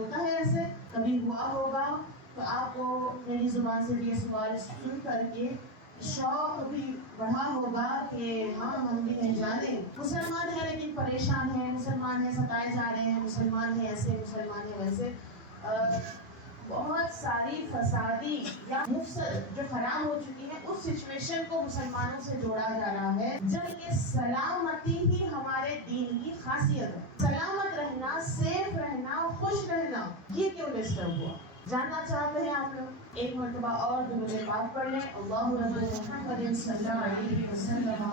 ہوتا ہے ایسے؟ کبھی ہوا ہوگا تو آپ کو میری زبان سے بھی یہ سوال سن کر کے شوق بھی بڑھا ہوگا کہ ہاں ہم بھی نہیں جانے، مسلمان ہیں لیکن پریشان ہیں، مسلمان ہیں ستائے جا رہے ہیں، مسلمان ہیں ایسے، مسلمان ہیں ویسے۔ بہت ساری فسادی یا مفسد جو خراب ہو چکی ہے اس سچویشن کو مسلمانوں سے جوڑا جا رہا ہے، جبکہ سلامتی ہی ہمارے دین کی خاصیت ہے۔ سلامت رہنا، سیف رہنا، خوش رہنا، یہ کیوں ڈسٹرب ہوا؟ جاننا چاہتے ہیں آپ لوگ؟ ایک مرتبہ اور درود پاک پڑھ لیں، اللہ رب محمد صلی اللہ علیہ وسلم،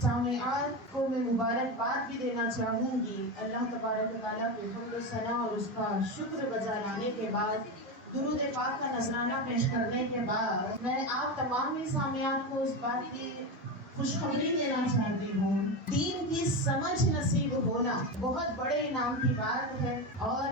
سامعین کو میں مبارکباد بھی دینا چاہوں گی۔ اللہ تبارک و تعالیٰ کے حمد و ثنا اور اس کا شکر بجا لانے کے بعد، درود پاک کا نذرانہ پیش کرنے کے بعد، میں آپ تمام ہی سامعین کو اس بات کی خوشخبری دینا چاہتی ہوں، دین کی سمجھ نصیب ہونا بہت بڑے انعام کی بات ہے، اور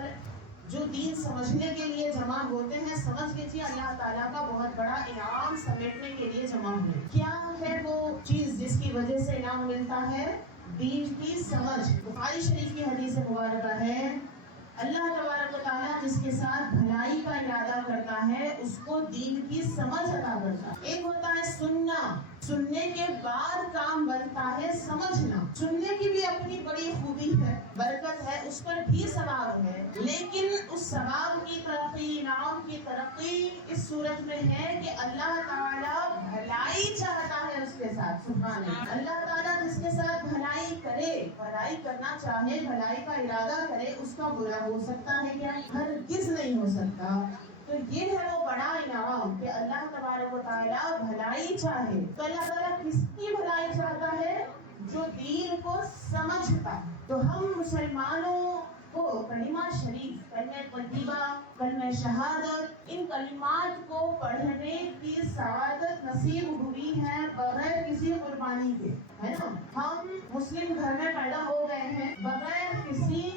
جو دین سمجھنے کے لیے جمع ہوتے ہیں، سمجھ لیجیے اللہ تعالیٰ کا بہت بڑا انعام سمیٹنے کے لیے جمع ہوئے۔ کیا ہے وہ چیز جس کی وجہ سے انعام ملتا ہے؟ دین کی سمجھ۔ بخاری شریف کی حدیث مبارکہ ہے، اللہ تبارک و تعالیٰ جس کے ساتھ بھلائی کا ارادہ کرتا ہے اس کو دین کی سمجھ عطا کرتا ہے۔ ایک ہوتا ہے سننا، سننے کے بعد کام بنتا ہے سمجھنا۔ سننے کی بھی اپنی بڑی خوبی ہے، برکت ہے، اس پر بھی ثواب ہے، لیکن اس ثواب کی ترقی، انعام کی ترقی اس صورت میں ہے کہ اللہ تعالیٰ بھلائی چاہتا ہے اس کے ساتھ۔ سبحان اللہ۔ اللہ تعالیٰ جس کے ساتھ بھلائی کرے، بھلائی کرنا چاہے، بھلائی کا ارادہ کرے، اس کا برا ہو سکتا ہے کیا؟ ہرگز نہیں ہو سکتا۔ تو یہ ہے وہ بڑا انعام کہ اللہ تبارک و تعالیٰ بھلائی چاہے۔ تو اللہ تعالیٰ کس کی بھلائی چاہتا ہے؟ جو دین کو سمجھتا۔ تو ہم مسلمانوں کو کلمہ شریف، کلمہ طیبہ، کلمہ شہادت، ان کلمات کو پڑھنے کی سعادت نصیب ہوئی ہے بغیر کسی قربانی کے، ہے نا؟ ہم مسلم گھر میں پیدا ہو گئے ہیں، بغیر کسی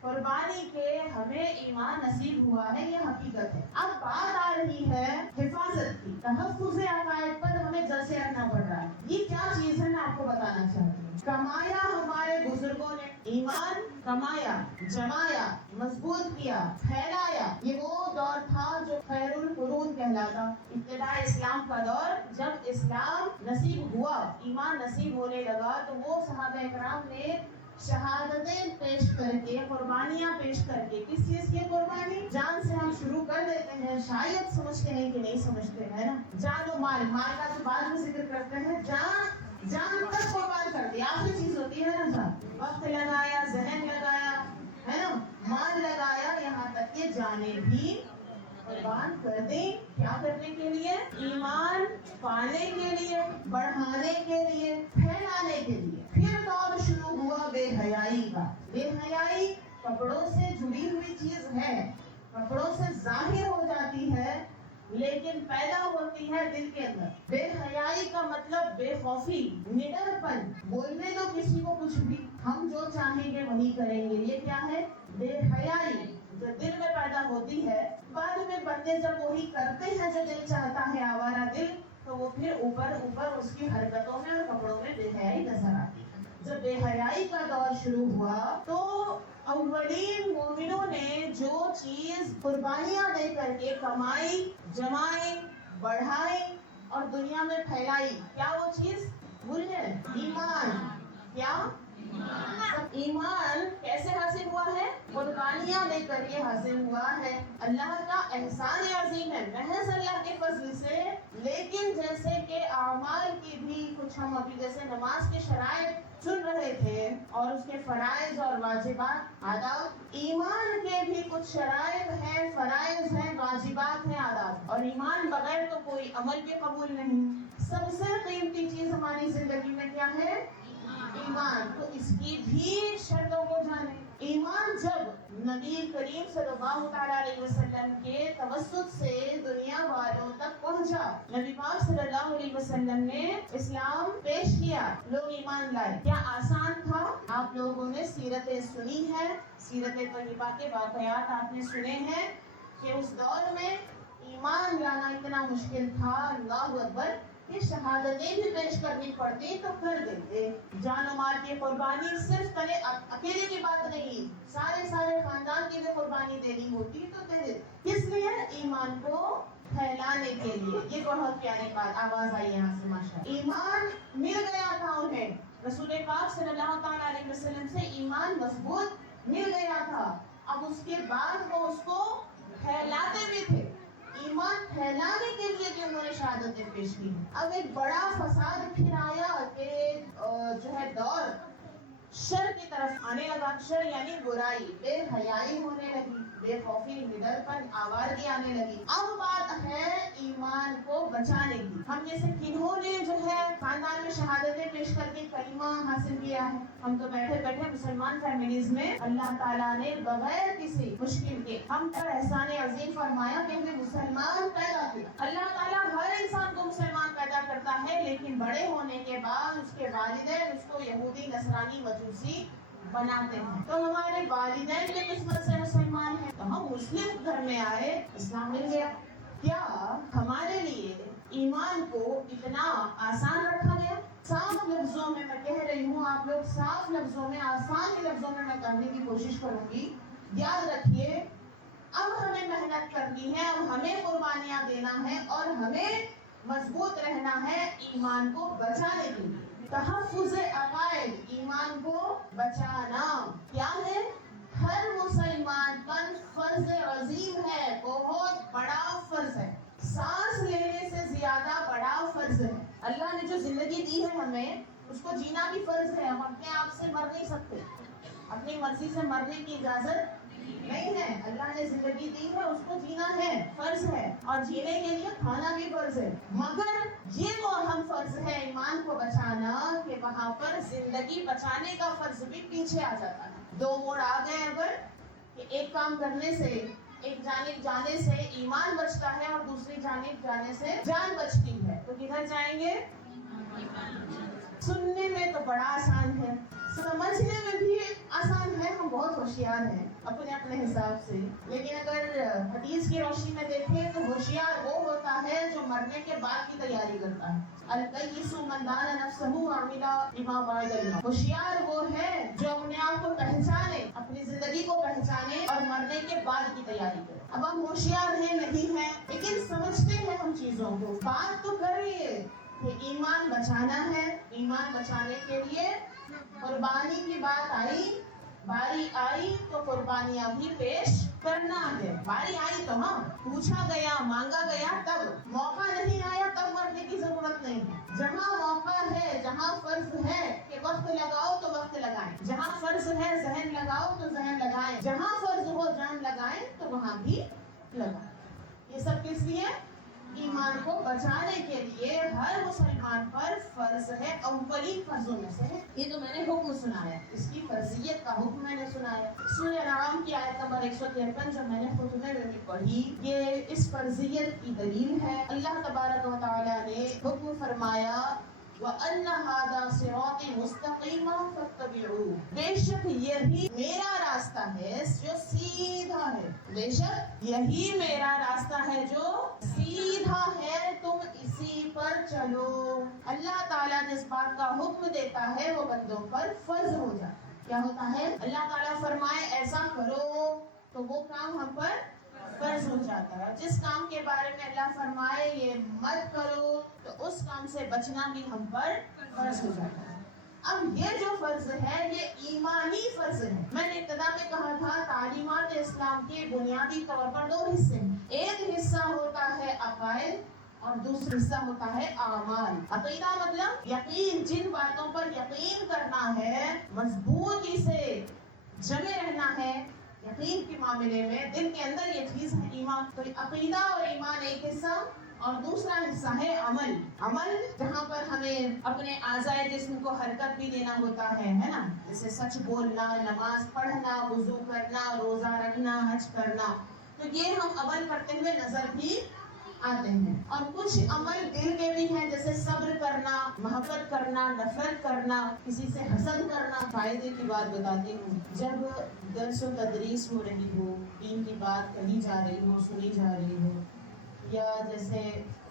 قربانی کے ہمیں ایمان نصیب ہوا ہے، یہ حقیقت ہے۔ اب بات آ رہی ہے حفاظت کی، تحفظ عقائد پر ہمیں جل سے رکھنا پڑ رہا ہے۔ یہ کیا چیز ہے میں آپ کو بتانا چاہتی ہوں۔ کمایا ہمارے بزرگوں نے، ایمان کمایا، جمایا، مضبوط کیا، پھیلایا۔ یہ وہ دور تھا جو خیر القرون کہلاتا، ابتداء اسلام کا دور۔ جب اسلام نصیب ہوا، ایمان نصیب ہونے لگا، تو وہ صحابہ اکرام نے شہادتیں پیش کر کے، قربانیاں پیش کر کے، کس چیز کی قربانی؟ جان سے ہم شروع کر دیتے ہیں، شاید سمجھتے ہیں کہ نہیں سمجھتے ہیں نا۔ جان و مال، مال کا تو بعد میں ذکر کرتے ہیں، جان تک قربان کر دی، آخری چیز ہوتی ہے نا جان۔ وقت لگایا، ذہن لگایا، ہے نا، مال لگایا، یہاں تک کہ جانیں بھی قربان کر دیں۔ کیا کرنے کے لیے؟ ایمان پانے کے لیے، بڑھانے کے لیے، پھیلانے کے لیے۔ پھر دور شروع ہوا بے حیائی کا۔ بے حیائی کپڑوں سے جڑی ہوئی چیز ہے، کپڑوں سے ظاہر ہو جاتی ہے، لیکن پیدا ہوتی ہے دل کے اندر۔ بے حیائی کا مطلب بے خوفی، نڈر پن، بولنے دو کسی کو کچھ بھی، ہم جو چاہیں گے وہی کریں گے۔ یہ کیا ہے؟ بے حیائی جو دل میں پیدا ہوتی ہے۔ بعد میں بندے جب وہی کرتے ہیں جو دل چاہتا ہے، آوارہ دل، تو وہ پھر اوپر اس کی حرکتوں میں اور کپڑوں میں بے حیائی نظر آتی ہے۔ جب بے حیائی کا دور شروع ہوا تو اولین مومنوں نے جو چیز قربانیاں دے کر کے کمائی، جمائی، بڑھائی اور دنیا میں پھیلائی، کیا وہ چیز؟ بھولے؟ ایمان۔ کیا؟ ایمان کیسے حاصل ہوا ہے؟ قربانیاں دے کر کے حاصل ہوا ہے۔ اللہ کا احسان عظیم ہے، محض اللہ کے فضل سے۔ لیکن جیسے کہ اعمال کی بھی کچھ، ہم ابھی جیسے نماز کے شرائط سن رہے تھے اور اس کے فرائض اور واجبات، آداب، ایمان کے بھی کچھ شرائط ہیں، فرائض ہیں، واجبات ہیں، آداب۔ اور ایمان بغیر تو کوئی عمل بھی قبول نہیں۔ سب سے قیمتی چیز ہماری زندگی میں کیا ہے؟ ایمان۔ تو اس کی بھی شرطوں کو جانیں۔ ایمان جب نبی کریم صلی اللہ تعالیٰ علیہ وسلم کے توسط سے دنیا والوں تک پہنچا، نبی پاک صلی اللہ علیہ وسلم نے اسلام پیش کیا، لوگ ایمان لائے۔ کیا آسان تھا؟ آپ لوگوں نے سیرتیں سنی ہے، سیرت طیبہ کے واقعات آپ نے سنے ہیں کہ اس دور میں ایمان لانا اتنا مشکل تھا، اللہ اکبر، کہ شہادتیں بھی پیش کرنی پڑتی تو کر دیتے. جان و مال کی قربانی صرف اکیلے کی بات نہیں، سارے خاندان کی بھی قربانی دینی ہوتی تو دے دیتے. کس لیے؟ ایمان کو پھیلانے کے لیے. یہ بہت پیاری بات. آواز آئی یہاں سے ماشاءاللہ. ایمان مل گیا تھا انہیں، رسول پاک صلی اللہ تعالیٰ علیہ وسلم سے ایمان مضبوط مل گیا تھا. اب اس کے بعد وہ اس کو پھیلاتے بھی تھے. ایمان پھیلانے کے لیے بھی انہوں نے شہادتیں پیش کی. اب ایک بڑا فساد پھر آیا کہ جو ہے دور شر کی طرف آنے لگا. شر یعنی برائی، بے حیائی ہونے لگی، بے خوفی، نڈر پن، آوارگی آنے لگی. اب بات ہے ایمان کو بچانے کی. ہم جیسے کنہوں نے جو ہے خاندان میں شہادتیں پیش کر کے کلمہ حاصل کیا ہے. ہم تو بیٹھے بیٹھے مسلمان فیملیز میں اللہ تعالیٰ نے بغیر کسی مشکل کے ہم پر احسان عظیم فرمایا کہ ہمیں مسلمان پیدا کیا. اللہ تعالیٰ ہر انسان کو مسلمان پیدا کرتا ہے، لیکن بڑے ہونے کے بعد اس کے والدین اس کو یہودی، نصرانی، مجوسی بناتے ہیں. تو ہمارے والدین کے قسمت سے مسلمان ہیں تو ہم مسلم گھر میں آئے، اسلام مل گیا. کیا ہمارے لیے ایمان کو اتنا آسان رکھا گیا؟ صاف لفظوں میں کہہ رہی ہوں، آپ لوگ صاف لفظوں میں، آسان لفظوں میں کہنے کی کوشش کروں گی. یاد رکھیے، اب ہمیں محنت کرنی ہے، اب ہمیں قربانیاں دینا ہے اور ہمیں مضبوط رہنا ہے ایمان کو بچانے کے لیے. تحفظ عقائد، ایمان کو بچانا کیا ہے؟ ہر مسلمان پر فرض عظیم ہے، بہت بڑا فرض ہے. سانس لینے سے زیادہ بڑا فرض ہے. اللہ نے جو زندگی دی ہے ہمیں، اس کو جینا بھی فرض ہے. ہم اپنے آپ سے مر نہیں سکتے، اپنی مرضی سے مرنے کی اجازت نہیں ہے. اللہ نے زندگی دی ہے، اس کو جینا ہے، فرض ہے. اور جینے کے لیے کھانا بھی فرض ہے. مگر یہ وہ اہم فرض ہے ایمان کو بچانا کہ وہاں پر زندگی بچانے کا فرض بھی پیچھے آ جاتا ہے. دو موڑ آ گئے اگر کہ ایک کام کرنے سے، ایک جانب جانے سے ایمان بچتا ہے اور دوسری جانب جانے سے جان بچتی ہے، تو کدھر جائیں گے؟ سننے میں تو بڑا آسان ہے، سمجھنے میں بھی آسان ہے. ہم بہت ہوشیار ہیں اپنے اپنے حساب سے، لیکن اگر حدیث کی روشنی میں دیکھیں تو ہوشیار وہ ہوتا ہے جو مرنے کے بعد کی تیاری کرتا ہے. القیس من دان نفسہ وعمل لما بعد الموت. ہوشیار وہ ہے جو اپنے آپ کو پہچانے، اپنی زندگی کو پہچانے اور مرنے کے بعد کی تیاری کرے. اب ہم ہوشیار ہیں نہیں ہیں، لیکن سمجھتے ہیں ہم چیزوں کو. بات تو کر رہی ہے کہ ایمان بچانا ہے. ایمان بچانے کے لیے قربانی کی بات آئی، باری آئی تو قربانیاں بھی پیش کرنا ہے. باری آئی تو ہاں پوچھا گیا، مانگا گیا، تب موقع نہیں آیا تب مرنے کی ضرورت نہیں ہے. جہاں موقع ہے، جہاں فرض ہے کہ وقت لگاؤ تو وقت لگائیں، جہاں فرض ہے ذہن لگاؤ تو ذہن لگائیں، جہاں فرض ہو جان لگائیں تو وہاں بھی لگائیں. یہ سب کس لیے؟ ایمان کو بچانے کے لیے ہر مسلمان پر فرض ہے، اولین فرضوں میں سے ہے. یہ تو میں نے حکم سنایا، اس کی فرضیت کا حکم میں نے سنایا. سورہ انعام کی آیت نمبر 153 جو میں نے خطبے میں بھی پڑھی، یہ اس فرضیت کی دلیل ہے. اللہ تبارک و تعالی نے حکم فرمایا وَأَنَّ هَذَا صِرَاطِي مُسْتَقِيمًا فَاتَّبِعُوهُ. بے شک یہی میرا راستہ ہے جو سیدھا ہے. بے شک یہی میرا راستہ ہے جو سیدھا ہے، تم اسی پر چلو. اللہ تعالیٰ جس بات کا حکم دیتا ہے وہ بندوں پر فرض ہو جاتا ہے. کیا ہوتا ہے؟ اللہ تعالیٰ فرمائے ایسا کرو تو وہ کام ہم پر فرض ہو جاتا ہے. جس کام کے بارے میں اللہ فرمائے یہ مت کرو تو اس کام سے بچنا بھی ہم پر فرض ہو جاتا ہے. اب یہ جو فرض ہے یہ ایمانی فرض ہے. میں نے ابتدا میں کہا تھا تعلیمات اسلام کے بنیادی طور پر دو حصے ہیں. ایک حصہ ہوتا ہے عقائد اور دوسرا حصہ ہوتا ہے اعمال. عقیدہ مطلب یقین، جن باتوں پر یقین کرنا ہے، مضبوطی سے جمے رہنا ہے. یقین کے معاملے میں دل کے اندر یہ چیز ہے ایمان. تو عقیدہ اور ایمان ایک حصہ اور دوسرا حصہ ہے عمل. عمل جہاں پر ہمیں اپنے اعضائے جسم کو حرکت بھی دینا ہوتا ہے نا، جیسے سچ بولنا، نماز پڑھنا، وضو کرنا، روزہ رکھنا، حج کرنا. تو یہ ہم عمل کرتے ہوئے نظر بھی آتے ہیں. اور کچھ عمل دل کے بھی ہیں، جیسے صبر کرنا، محبت کرنا، نفرت کرنا، کسی سے حسد کرنا. فائدے کی بات بتاتی ہوں، جب درس و تدریس ہو رہی ہو، دین کی بات کہی جا رہی ہو، سنی جا رہی ہو، یا جیسے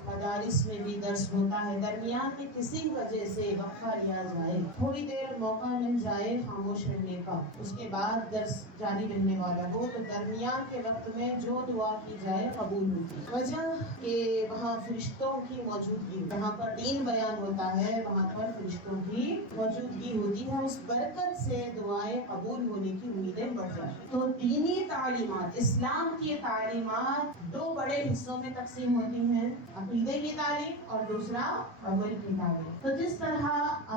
مدارس میں بھی درس ہوتا ہے، درمیان میں کسی وجہ سے وقفہ لیا جائے، تھوڑی دیر موقع مل جائے خاموش رہنے کا، اس کے بعد درس جاری رہنے والا ہو، تو درمیان کے وقت میں جو دعا کی جائے قبول ہوتی ہے۔ وجہ کہ وہاں فرشتوں کی موجودگی، جہاں پر دین بیان ہوتا ہے وہاں پر فرشتوں کی موجودگی ہوتی ہے، اس برکت سے دعائیں قبول ہونے کی امیدیں بڑھ جاتی ہیں۔ تو دینی تعلیمات، اسلام کی تعلیمات دو بڑے حصوں میں تقسیم ہوتی ہیں، عقیدے کی تعلیم اور دوسرا عمل کی تعلیم۔ تو جس طرح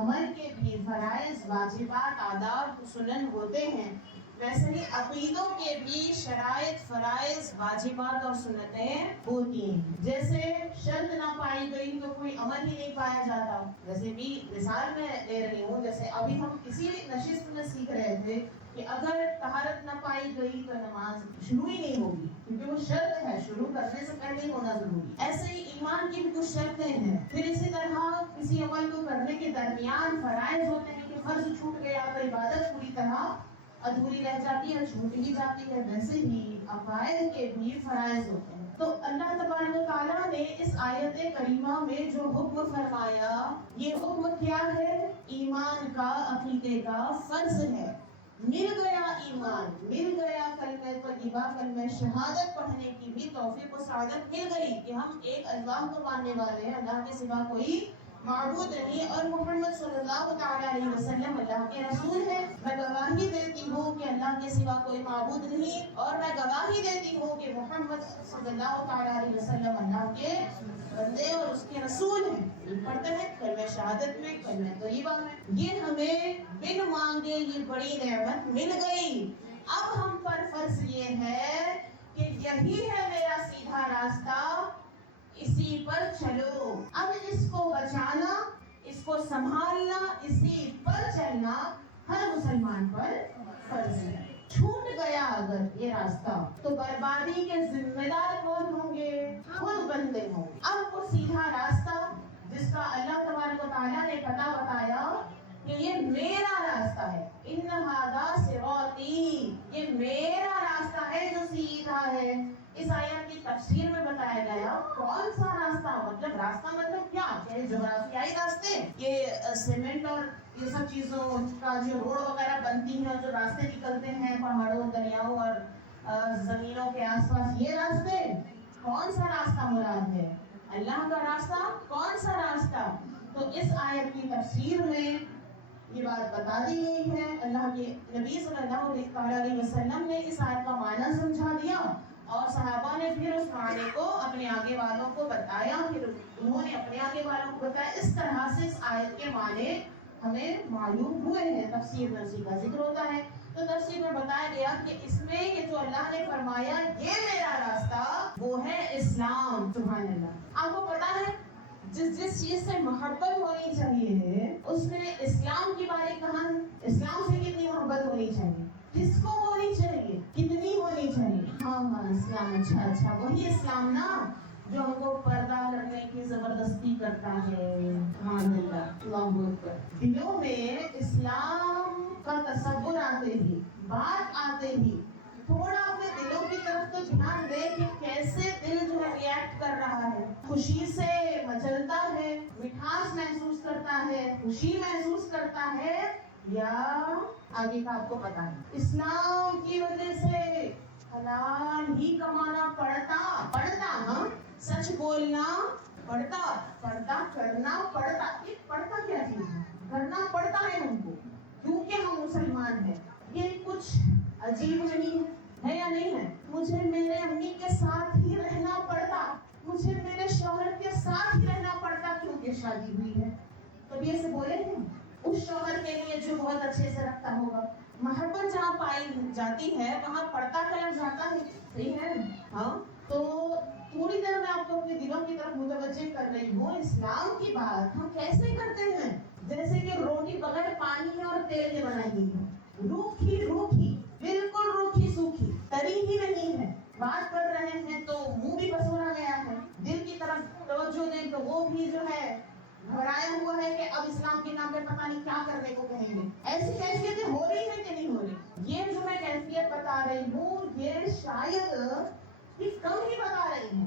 عمل کے بھی فرائض، واجبات، آداب، سنن ہوتے ہیں، ویسے ہی عقیدوں کے بھی شرائط، فرائض، واجبات اور سنتیں ہوتی ہیں۔ جیسے شرط نہ پائی گئی تو کوئی عمل ہی نہیں پایا جاتا۔ ویسے بھی مثال میں لے رہی ہوں، جیسے ابھی ہم کسی نشست میں سیکھ رہے تھے کہ اگر طہارت نہ پائی گئی تو نماز شروع ہی نہیں ہوگی، کیونکہ وہ شرط ہے، شروع کرنے سے پہلے ہی ہونا ضروری۔ ایسے ہی ایمان کی بھی کچھ شرطیں ہیں۔ پھر اسی طرح کسی عمل کو کرنے کے درمیان فرائض ہوتے ہیں کہ فرض چھوٹ گیا تو عبادت پوری طرح ادھوری رہ جاتی ہے، چھوٹ بھی جاتی ہے۔ ویسے ہی عقائد کے بھی فرائض ہوتے ہیں۔ تو اللہ تبارک و تعالیٰ نے اس آیت کریمہ میں جو حکم فرمایا، یہ حکم کیا ہے؟ ایمان کا، عقیدے کا فرض ہے۔ مل گیا ایمان، مل گیا کلمہ طیبہ، کلمہ شہادت پڑھنے کی بھی توفیق و سعادت مل گئی کہ ہم ایک اللہ کو ماننے والے ہیں، اللہ کے سوا کوئی معبود نہیں، اور محمد صلی اللہ تعالیٰ علیہ وسلم اللہ کے رسول ہیں۔ میں گواہی دیتی ہوں کہ اللہ کے سوا کوئی معبود نہیں، اور میں گواہی دیتی ہوں کہ محمد صلی اللہ تعالیٰ علیہ وسلم اللہ کے بندے اور اس کے رسول ہیں۔ پڑھتے ہیں کلمہ شہادت میں، کلمہ طیبہ میں، یہ ہمیں بن مانگے یہ بڑی نعمت مل گئی۔ اب ہم پر فرض یہ ہے کہ یہی ہے میرا سیدھا راستہ، اسی پر چلو۔ اب اس کو بچانا، اس کو سنبھالنا، اسی پر چلنا ہر مسلمان پر فرض ہے۔ چھوٹ گیا اگر یہ راستہ تو بربادی کے ذمہ دار کون ہوں گے؟ خود بندے ہوں گے۔ اب وہ سیدھا راستہ جس کا اللہ تبارک و تعالیٰ نے پتہ بتایا کہ یہ میرا راستہ ہے، ان ھذا صراطی، یہ میرا راستہ ہے جو سیدھا ہے۔ اس آیت کی تفسیر میں بتایا گیا کون سا راستہ، مطلب راستہ مطلب کیا؟ یہ جغرافیائی راستے، یہ سیمنٹ اور یہ سب چیزوں کا جو روڈ وغیرہ بنتی ہیں، جو راستے نکلتے ہیں پہاڑوں، دریاؤں اور زمینوں کے آس پاس، یہ راستے، کون سا راستہ مراد ہے؟ اللہ کا راستہ، کون سا راستہ؟ تو اس آیت کی تفسیر میں یہ بات بتا دی گئی ہے۔ اللہ کے نبی صلی اللہ علیہ وسلم نے اس آیت کا معنی سمجھا دیا، اور صحابہ نے پھر اس معنی کو اپنے آگے والوں کو بتایا، پھر انہوں نے اپنے آگے والوں کو بتایا۔ اس طرح سے اس آیت کے معنی ہمیں معلوم ہوئے ہیں، تفسیر میں اسی کا ذکر ہوتا ہے۔ تو تفسیر میں بتایا گیا کہ اس میں یہ جو اللہ نے فرمایا یہ میرا راستہ، وہ ہے اسلام۔ سبحان اللہ۔ آپ کو پتا ہے جس چیز سے محبت ہونی چاہیے اس میں اسلام کی باری کہاں ہے؟ اسلام سے کتنی محبت ہونی چاہیے؟ کس کو ہونی چاہیے؟ کتنی ہونی چاہیے؟ ہاں اسلام، اچھا وہی اسلام نا جو ہم کو پردہ کرنے کی زبردستی کرتا ہے۔ اللہ اکبر۔ دلوں میں اسلام کا تصور آتے ہی، بات آتے ہی تھوڑا اپنے دلوں کی طرف تو دھیان دے کہ کیسے دل جو ہے ریئیکٹ کر رہا ہے، خوشی سے مچلتا ہے، مٹھاس محسوس کرتا ہے، خوشی محسوس کرتا ہے، یا آگے کا آپ کو پتا ہے اسلام کی وجہ سے حلال ہی کمانا پڑتا، ہاں سچ بولنا پڑتا، پردہ کرنا پڑتا۔ یہ پڑتا کیا چیز ہے؟ کرنا پڑتا ہے ہم کو، کیونکہ ہم مسلمان ہیں۔ یہ کچھ عجیب نہیں ہے یا نہیں ہے؟ مجھے میرے امی کے ساتھ ہی رہنا پڑتا، مجھے میرے شوہر کے ساتھ ہی رہنا پڑتا کیونکہ شادی ہوئی ہے۔ کبھی ایسے بولے ہیں؟ اس شوہر کے لیے جو بہت اچھے سے رکھتا ہوگا۔ محبت جہاں پائی جاتی ہے وہاں پڑتا کلر جاتا ہے، صحیح ہے؟ ہاں، تو تھوڑی دیر میں آپ کو اپنے دلوں کی طرف متوجہ کر رہی ہوں۔ اسلام کی بات ہم کیسے کرتے ہیں؟ جیسے کہ روٹی بغیر پانی اور تیل کے بنائی گئی ہے، روکھی، بالکل روکھی سوکھی، تری ہی نہیں ہے۔ بات کر رہے ہیں تو منہ بھی بسورا گیا ہے، دل کی طرف توجہ دیں تو وہ بھی جو ہے گھبرایا ہوا ہے کہ اب اسلام کے نام پہ پتہ نہیں کیا کرنے کو کہیں گے۔ ایسی کیفیتیں ہو رہی ہیں کہ نہیں ہو رہی؟ یہ جو میں کیفیت بتا رہی ہوں یہ شاید کم ہی بتا رہی ہوں،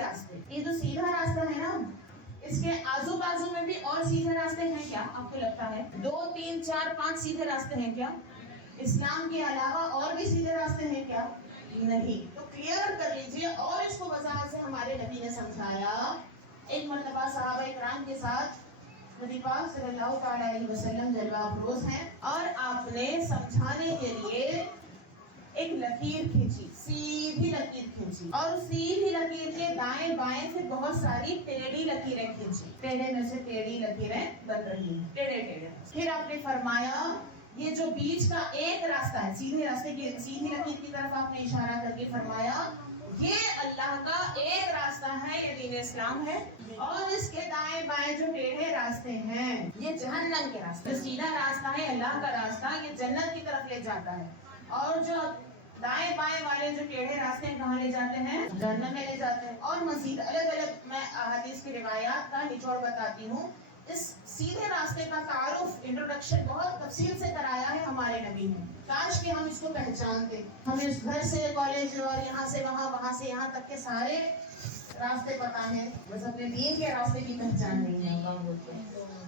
راستے. یہ جو سیدھا راستہ ہے نا اس کے آزو بازو میں بھی اور سیدھے راستے ہیں کیا آپ کو لگتا ہے؟ 2 3 4 5 سیدھے راستے ہیں کیا؟ اسلام کے علاوہ اور بھی سیدھے راستے ہیں کیا؟ نہیں. تو کلیئر کر لیجئے. اور اس کو وضاحت سے ہمارے نبی نے سمجھایا. ایک مرتبہ صحابہ اکرام کے ساتھ نبی پاک صلی اللہ تعالی علیہ وسلم جلوہ افروز ہیں اور آپ نے سمجھانے کے لیے ایک لکیر کھینچی, سیدھی لکیر کھینچی, اور سیدھی لکیر کے دائیں بائیں سے بہت ساری ٹیڑھی لکیریں کھینچی. ٹیڑھے میں سے ٹیڑھی لکیریں بن رہی ہیں, ٹیڑھے ٹیڑھے. پھر آپ نے فرمایا یہ جو بیچ کا ایک راستہ ہے, سیدھے راستے کی سیدھی لکیر کی طرف آپ نے اشارہ کر کے فرمایا یہ اللہ کا ایک راستہ ہے, یہ دین اسلام ہے, اور اس کے دائیں بائیں جو ٹیڑھے راستے ہیں یہ جہنم کے راستے. جو سیدھا راستہ ہے اللہ کا راستہ یہ جنت کی طرف لے جاتا ہے, اور جو دائیں بائیں والے جو ٹیڑھے راستے ہیں کہاں لے جاتے ہیں؟ جہنم میں لے جاتے ہیں. اور مزید الگ الگ میں حدیث کی روایات کا نچوڑ بتاتی ہوں. اس سیدھے راستے کا تعارف انٹروڈکشن بہت تفصیل سے کرایا ہے ہمارے نبی نے. کاش کہ ہم اس کو پہچانتے. ہمیں اس گھر سے کالج اور یہاں سے وہاں, وہاں سے یہاں تک کے سارے راستے پتا ہیں, بس اپنے دین کے راستے کی پہچان نہیں ہے.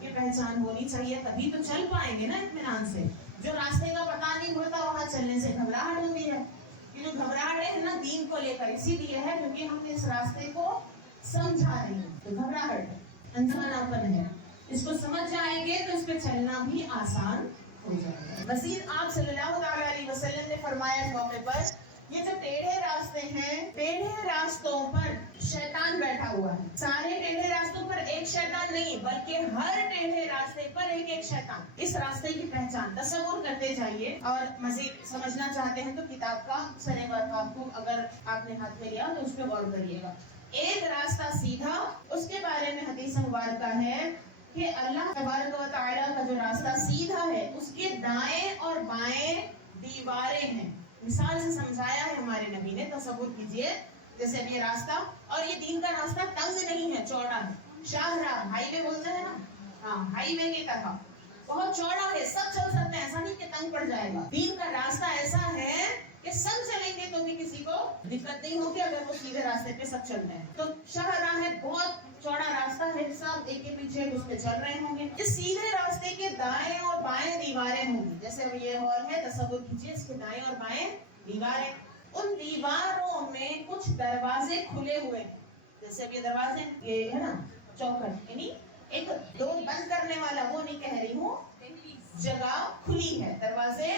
یہ پہچان ہونی چاہیے تبھی تو چل پائیں گے نا اطمینان سے. جو راستے کا پتہ نہیں ہوتا وہاں چلنے سے گھبراہٹ ہوتی ہے. یہ جو گھبراہٹ ہے نا دین کو لے کر اسی لیے ہے کیونکہ ہم نے اس راستے کو سمجھا نہیں. تو گھبراہٹ ہے, انجاناپن ہے. اس کو سمجھ جائیں گے تو اس پہ چلنا بھی آسان ہو جائے گا. مزید آپ صلی اللہ تعالی علیہ وسلم نے فرمایا اس موقع پر یہ جو ٹیڑھے راستے ہیں, ٹیڑھے راستوں پر شیطان بیٹھا ہوا ہے. سارے ٹیڑھے راستوں پر ایک شیطان نہیں بلکہ ہر ٹیڑھے راستے پر ایک ایک شیطان. اس راستے کی پہچان تصور کرتے جائیے, اور مزید سمجھنا چاہتے ہیں تو کتاب کا سرے آپ کو اگر آپ نے ہاتھ میں لیا تو اس پہ غور کریے گا. ایک راستہ سیدھا, اس کے بارے میں حدیث مبارکہ ہے کہ اللہ تبارک و تعالیٰ کا جو راستہ سیدھا ہے اس کے دائیں اور بائیں دیواریں ہیں. مثال سے سمجھایا ہے ہمارے نبی نے. تصور کیجئے جیسے اب یہ راستہ, اور یہ دین کا راستہ تنگ نہیں ہے, چوڑا ہے. شاہراہ ہائی وے بولتے ہیں نا, ہاں ہائی وے کی طرح بہت چوڑا ہے, سب چل سکتے ہیں, ایسا نہیں کہ تنگ پڑ جائے گا. دین کا راستہ ایسا ہے کہ سب چلیں گے تو بھی کسی کو دقت نہیں ہوگی اگر وہ سیدھے راستے پہ سب چل رہے ہیں. تو شاہراہ ہے, بہت چوڑا راستہ ہے, سب ایک کے پیچھے اس پہ چل رہے ہوں گے. اس سیدھے راستے کے دائیں اور بائیں دیواریں ہوں گی. جیسے اب یہ ہال ہے, تصور کیجیے اس کے دائیں اور بائیں دیواریں. ان دیواروں میں کچھ دروازے کھلے ہوئے ہیں. جیسے اب یہ دروازے یہ ہے نا چوکھٹ, یعنی ایک ڈور بند کرنے والا, وہ نہیں کہہ رہی ہوں, جگہ کھلی ہے, دروازے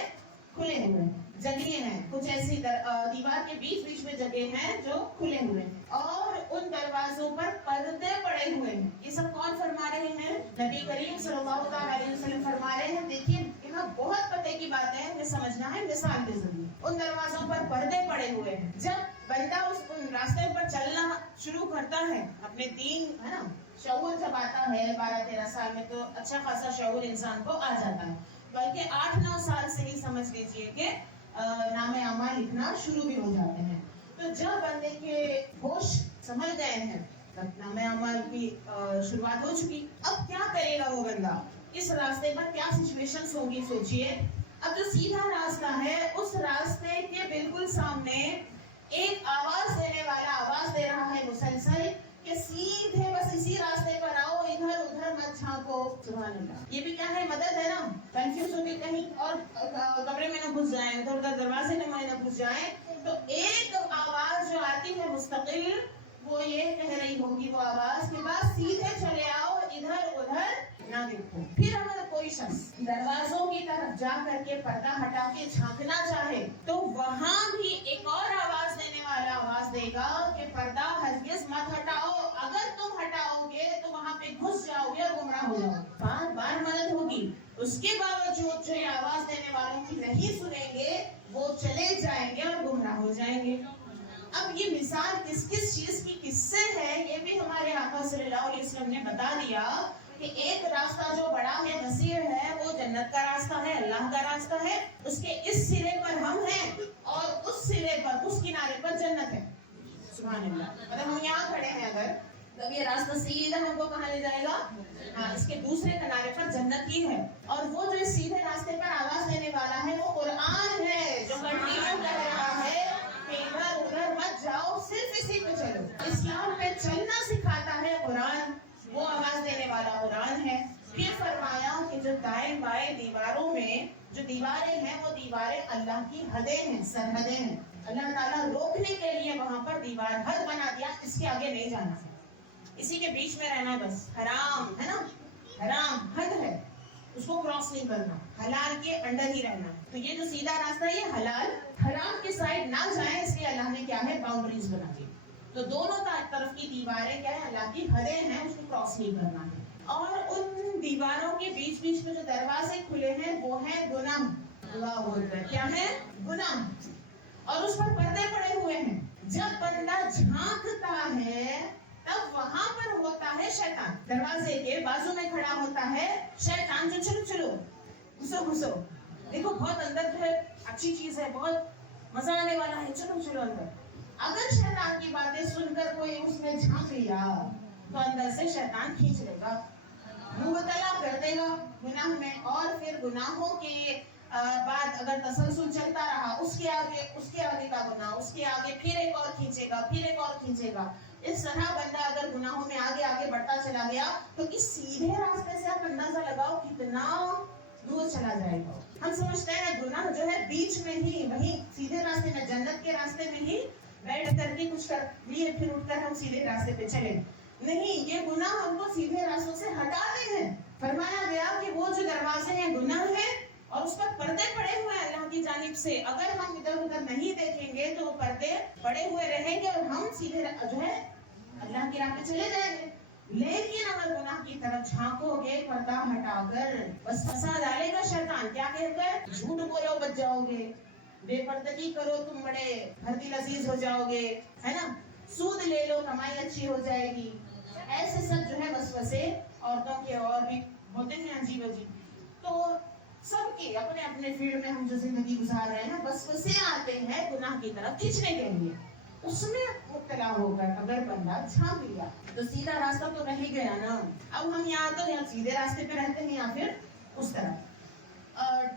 کھلے ہوئے ہیں, جگہیں ہیں کچھ ایسی دیوار کے بیچ بیچ میں جگہ ہیں جو کھلے ہوئے ہیں, اور ان دروازوں پر پردے پڑے ہوئے ہیں. یہ سب کون فرما رہے ہیں؟ نبی کریم صلی اللہ علیہ وسلم فرما رہے ہیں. دیکھیے یہاں بہت پتے کی بات ہے, ہمیں سمجھنا ہے مثال کے ذریعے. ان دروازوں پر پردے پڑے ہوئے ہیں. جب بندہ اس راستے پر چلنا شروع کرتا ہے, اپنے دین ہے نا شعور جب آتا ہے 12-13 سال میں تو اچھا خاصا شعور انسان کو آ جاتا ہے, بلکہ 8-9 سال سے ہی سمجھ لیجئے کہ نام اعمال لکھنا شروع بھی ہو جاتے ہیں. تو جب بندے کے ہوش سنبھل گئے ہیں, نام اعمال کی شروعات ہو چکی, اب کیا کرے گا وہ بندہ؟ اس راستے پر کیا سچویشنز ہوگی سوچئے. اب جو سیدھا راستہ ہے اس راستے کے بالکل سامنے ایک آواز دینے والا آواز دے رہا ہے مسلسل کہ سیدھے بس اسی راستے پر آؤ, ادھر ادھر مت جھانکو. سبحان اللہ. یہ بھی کیا ہے؟ مدد ہے نا. کنفیوز ہو کے کہیں اور کمرے میں نہ گھس جائیں, ادھر ادھر دروازے میں نہ گھس جائیں. تو ایک آواز جو آتی ہے مستقل, وہ یہ کہہ رہی ہوگی وہ آواز کہ بس سیدھے چلے آؤ, ادھر ادھر نہ دیکھو. پھر اگر کوئی شخص دروازوں کی طرف جا کر کے پردہ ہٹا کے جھانکنا چاہے تو وہاں بھی ایک اور آواز دینے والا آواز دے گا کہ پردہ ہرگز مت ہٹاؤ, اگر تم ہٹاؤ گے تو وہاں پہ گھس جاؤ گے اور گمراہ ہو جاؤ گے. بار بار مدد ہوگی, اس کے باوجود جو یہ آواز دینے والوں کی نہیں سنیں گے وہ چلے جائیں گے اور گمراہ ہو جائیں گے. اب یہ مثال کس کس چیز کی کس سے ہے یہ بھی ہمارے آقا صلی اللہ علیہ وسلم نے بتا دیا کہ ایک راستہ جو بڑا ہے, وسیع ہے, وہ جنت کا راستہ ہے, اللہ کا راستہ ہے. اس کے اس سرے پر ہم ہیں اور اس سرے پر, اس کنارے پر جنت ہے. سبحان اللہ. مطلب ہم یہاں کھڑے ہیں, اگر تب یہ راستہ سیدھا ہم کو کہاں لے جائے گا؟ ہاں, اس کے دوسرے کنارے پر جنت ہی ہے. اور وہ جو اس سیدھے راستے پر آواز دینے والا ہے وہ قرآن ہے, جو کنٹینیو کہہ رہا ہے کہ ادھر ادھر مت جاؤ, صرف اسی پہ چلو, اسلام پہ بائیں دیواروں میں جو دیواریں ہیں وہ دیواریں اللہ کی حدیں ہیں، سرحدیں ہیں. اللہ تعالیٰ روکنے کے لیے وہاں پر دیوار حد بنا دیا، اس کے آگے نہیں جانا ہے، اسی کے بیچ میں رہنا ہے، بس حرام ہے نا، حرام حد ہے، اس کو کراس نہیں کرنا، حلال کے انڈر ہی رہنا. تو یہ جو سیدھا راستہ ہے یہ حلال، حرام کے سائڈ نہ جائیں، اس لیے اللہ نے کیا ہے باؤنڈریز بنا دی. تو دونوں طرف کی دیواریں کیا ہے اللہ کی حدیں ہیں، اس کو کراس نہیں کرنا ہے. اور ان دیواروں کے بیچ بیچ میں جو دروازے کھلے ہیں وہ ہیں گناہ. اللہ اکبر، کیا ہے؟ گناہ. اور اس پر پردے پڑے ہوئے ہیں. جب بندہ جھانکتا ہے تب وہاں پر ہوتا ہے شیطان، دروازے کے بازو میں کھڑا ہوتا ہے شیطان جو چلو چلو گھسو گھسو، دیکھو بہت اندر جو ہے اچھی چیز ہے، بہت مزہ آنے والا ہے، چلو چلو اندر. اگر شیطان کی باتیں سن کر کوئی اس میں جھانک لیا تو اندر سے شیطان کھینچ لے گا، مبتلا کر دے گا گناہ میں. اور پھر گناہوں کے بعد اگر تسلسل چلتا رہا، اس کے آگے کا گناہ، اس کے آگے پھر ایک اور کھینچے گا، پھر ایک اور کھینچے گا. اس طرح بندہ اگر گناہوں میں آگے آگے بڑھتا چلا گیا تو اس سیدھے راستے سے آپ اندازہ لگاؤ کتنا دور چلا جائے گا. ہم سمجھتے ہیں گناہ جو ہے بیچ میں ہی، وہیں سیدھے راستے میں، جنت کے راستے میں ہی بیٹھ کر کے کچھ کر لیے پھر اٹھ کر ہم سیدھے راستے پہ چلے. نہیں، یہ گناہ ہم کو سیدھے راستوں سے ہٹاتے ہیں. فرمایا گیا کہ وہ جو دروازے ہیں گناہ ہیں اور اس پر پردے پڑے ہوئے ہیں اللہ کی جانب سے، اگر ہم ادھر ادھر نہیں دیکھیں گے تو وہ پردے پڑے ہوئے رہیں گے اور ہم سیدھے جو ہے اللہ کی راہ پہ چلے جائیں گے. لیکن اگر گناہ کی طرف جھانکو گے پردہ ہٹا کر، بس پھنسا ڈالے گا شیطان، کیا کہہ کر؟ جھوٹ بولو بچ جاؤ گے، بے پردگی کرو تم بڑے بھردی لذیذ ہو جاؤ گے، ہے نا، سود لے لو کمائی اچھی ہو جائے گی. ایسے سب جو ہے وسوسے عورتوں کے اور بھی ہوتے ہیں عجیب عجیب. تو سب کے اپنے اپنے فیلڈ میں ہم جو زندگی گزار رہے ہیں وسوسے آتے ہیں گناہ کی طرف کھینچنے کے لیے. اس میں مبتلا ہو کر اگر بندہ جھانک لیا تو سیدھا راستہ تو رہ ہی گیا نا. اب ہم یا سیدھے راستے پہ رہتے ہیں یا پھر اس طرح.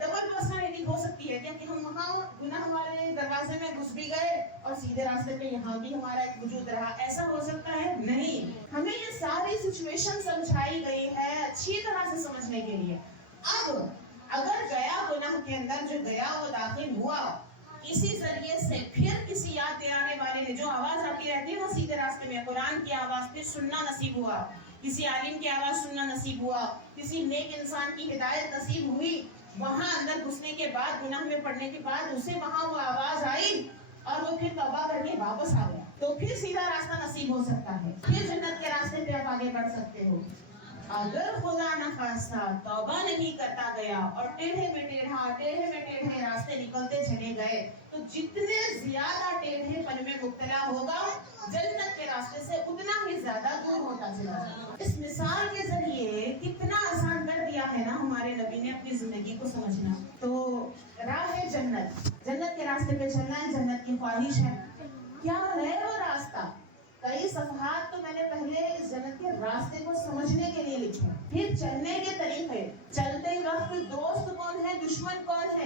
ڈبل پرسنالٹی ہو سکتی ہے کہ ہم وہاں گناہ والے دروازے میں گھس بھی گئے اور سیدھے راستے پہ یہاں بھی ہمارا ایک وجود رہا. ایسا ہو سکتا ہے؟ نہیں. ہمیں یہ ساری سچویشن سمجھائی گئی ہے اچھی طرح سے سمجھنے کے لیے. اب اگر گیا گناہ کے اندر، جو گیا وہ داخل ہوا کسی ذریعے سے، پھر کسی یاد دلانے والے نے، جو آواز آتی رہتی ہے وہ سیدھے راستے میں، قرآن کی آواز پھر سننا نصیب ہوا، کسی عالم کی آواز سننا نصیب ہوا، کسی نیک انسان کی ہدایت نصیب ہوئی، وہاں اندر گھسنے کے بعد، گناہ میں پڑنے کے بعد اسے وہاں وہ آواز آئی اور وہ پھر توبہ کر کے واپس آ گیا، تو پھر سیدھا راستہ نصیب ہو سکتا ہے، پھر جنت کے راستے پہ آپ آگے بڑھ سکتے ہو. اگر خدا نخواستہ توبہ نہیں کرتا گیا اور ٹیڑھے میں ٹیڑھے راستے نکلتے چلے گئے تو جتنے زیادہ ٹیڑھے پن میں مبتلا ہوگا جنت کے راستے سے اتنا ہی زیادہ دور ہوتا چلا جائے. اس مثال کے ذریعے کتنا آسان کر دیا ہے نا ہمارے نبی نے اپنی زندگی کو سمجھنا. تو راہ ہے جنت، جنت کے راستے پہ چلنا ہے، جنت کی خواہش ہے. کیا ہے وہ راستہ؟ کئی صفحات تو میں نے پہلے اس جنت کے راستے کو سمجھنے کے لیے لکھے، پھر چلنے کے طریقے، چلتے وقت دوست کون ہے، دشمن کون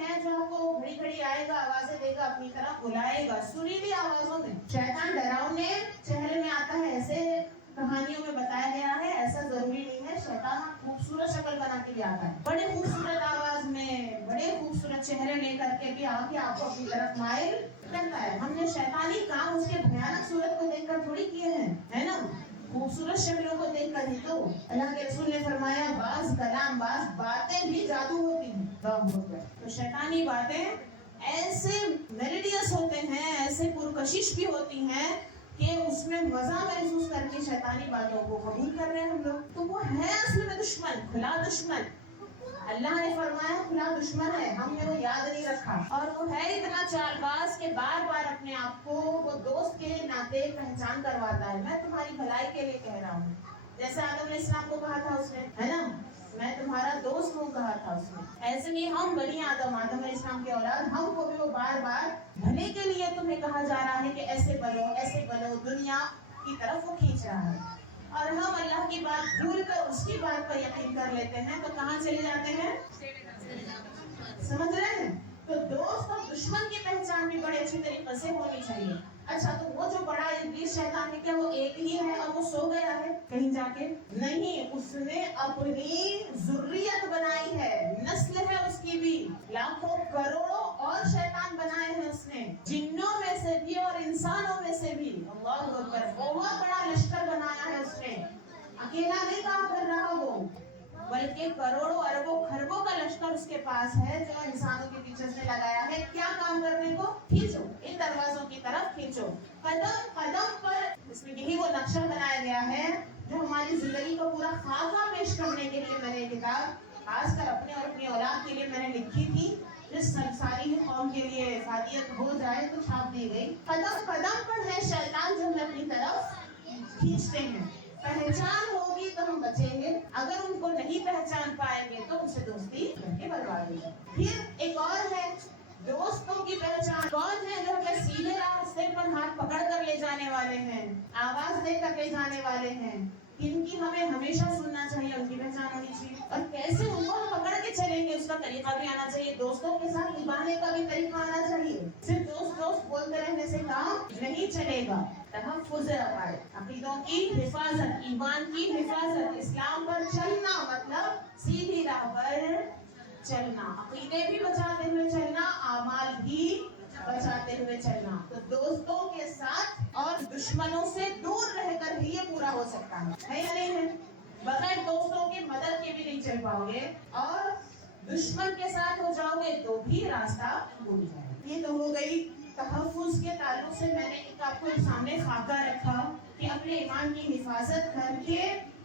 ہے جو آپ کو گھڑی گھڑی آئے گا، آوازیں دے گا، اپنی طرف بلائے گا سریلی آوازوں میں. شیطان ڈراؤنے چہرے میں آتا ہے، ایسے کہانیوں میں بتایا گیا ہے، ایسا ضروری نہیں ہے. شیطان خوبصورت شکل بنا کے بھی آتا ہے، بڑے خوبصورت آواز میں، بڑے خوبصورت چہرے لے کر کے بھی آ کے آپ کو اپنی طرف مائل کرتا ہے. ہم نے شیطانی کام اس کے بھیانک صورت کو دیکھ کر تھوڑی کیے ہیں، ہے نا، خوبصورت شکلوں کو دیکھ کر ہی. تو اللہ کے رسول نے فرمایا بعض کلام، بعض باتیں بھی جادو ہوتی ہیں. تو شیطانی باتیں ایسے میلیڈیس ہوتے ہیں، ایسے پرکشش بھی ہوتی ہیں کہ اس میں مزہ محسوس کر کے شیطانی باتوں کو قبول کر رہے ہیں ہم لوگ. تو وہ ہے اصل میں دشمن، کھلا دشمن. اللہ نے فرمایا کھلا دشمن ہے، ہم نے وہ یاد نہیں رکھا. اور وہ ہے اتنا چال باز کہ بار بار اپنے آپ کو وہ دوست کے ناطے پہچان کرواتا ہے. میں تمہاری بھلائی کے لیے کہہ رہا ہوں، جیسے آدم علیہ السلام کو کہا تھا اس نے، ہے نا، میں تمہارا دوست ہوں کہا تھا اس نے. ایسے ہی ہم بنی آدم علیہ السلام کے اولاد، ہم کو بھی وہ بار بار بھلے کے لیے تمہیں کہا جا رہا ہے کہ ایسے بنو، دنیا کی طرف وہ کھینچ رہا ہے. اور ہم اللہ کی بات بھول کر اس کی بات پر یقین کر لیتے ہیں تو کہاں چلے جاتے ہیں؟ سمجھ رہے ہیں؟ تو دوست اور دشمن کی پہچان بھی بڑے اچھی طریقے سے ہونی چاہیے. اچھا تو وہ جو بڑا ابلیس شیطان ہے کیا وہ ایک ہی ہے اور وہ سو گیا ہے کہیں جا کے؟ نہیں، اس نے اپنی ذریت بنائی ہے، نسل ہے اس کی بھی، لاکھوں کروڑوں اور شیطان بنائے ہیں اس نے، جنوں میں سے بھی اور انسانوں میں سے بھی. اللہ اکبر، بہت بڑا لشکر بنایا ہے اس نے. اکیلا نہیں کام کر رہا وہ، بلکہ کروڑوں اربوں خربوں کا لشکر اس کے پاس ہے جو انسانوں کے پیچھے سے لگایا ہے. کیا کام کرنے کو؟ کھینچو، ان دروازوں کی طرف کھینچو. قدم قدم پر اس میں یہی وہ نقشہ بنایا گیا ہے جو ہماری زندگی کو پورا خاکہ پیش کرنے کے لیے میں نے کتاب خاص کر اپنے اور اپنی اولاد کے لیے میں نے لکھی تھی. جس ساری قوم کے لیے افادیت ہو جائے تو چھاپ دی گئی. قدم قدم پر ہے شیطان جو ہمیں اپنی طرف کھینچتے ہیں. پہچان ہوگی تو ہم بچیں گے، اگر ان کو نہیں پہچان پائیں گے تو ان سے دوستی کر کے برباد ہو جائے. پھر ایک اور ہے دوستوں کی پہچان. کون ہے جو ہمیں سیدھے راستے پر ہاتھ پکڑ کر لے جانے والے ہیں، آواز دے کر لے جانے والے ہیں، کن کی ہمیں ہمیشہ سننا چاہیے، ان کی پہچان ہونی چاہیے. اور کیسے ان کو ہم پکڑ کے چلیں گے اس کا طریقہ بھی آنا چاہیے. دوستوں کے ساتھ نبھانے کا بھی طریقہ آنا چاہیے. صرف دوست دوست بولتے رہنے سے کام نہیں چلے گا. تحفظ عقائد، عقیدوں کی حفاظت، ایمان کی حفاظت، اسلام پر چلنا مطلب سیدھی راہ پر چلنا، عقیدے بھی بچاتے ہوئے چلنا، اعمال بھی بچاتے ہوئے چلنا. تو دوستوں کے ساتھ اور دشمنوں سے دور رہ کر ہی یہ پورا ہو سکتا ہے یا نہیں ہے؟ بغیر دوستوں کی مدد کے بھی نہیں چل پاؤ گے، اور دشمن کے ساتھ ہو جاؤ گے تو بھی راستہ بھول جائے. یہ تو ہو گئی تحفظ کے تعلق سے. میں نے ایک آپ کو سامنے خاکہ رکھا کہ اپنے ایمان کی حفاظت کر کے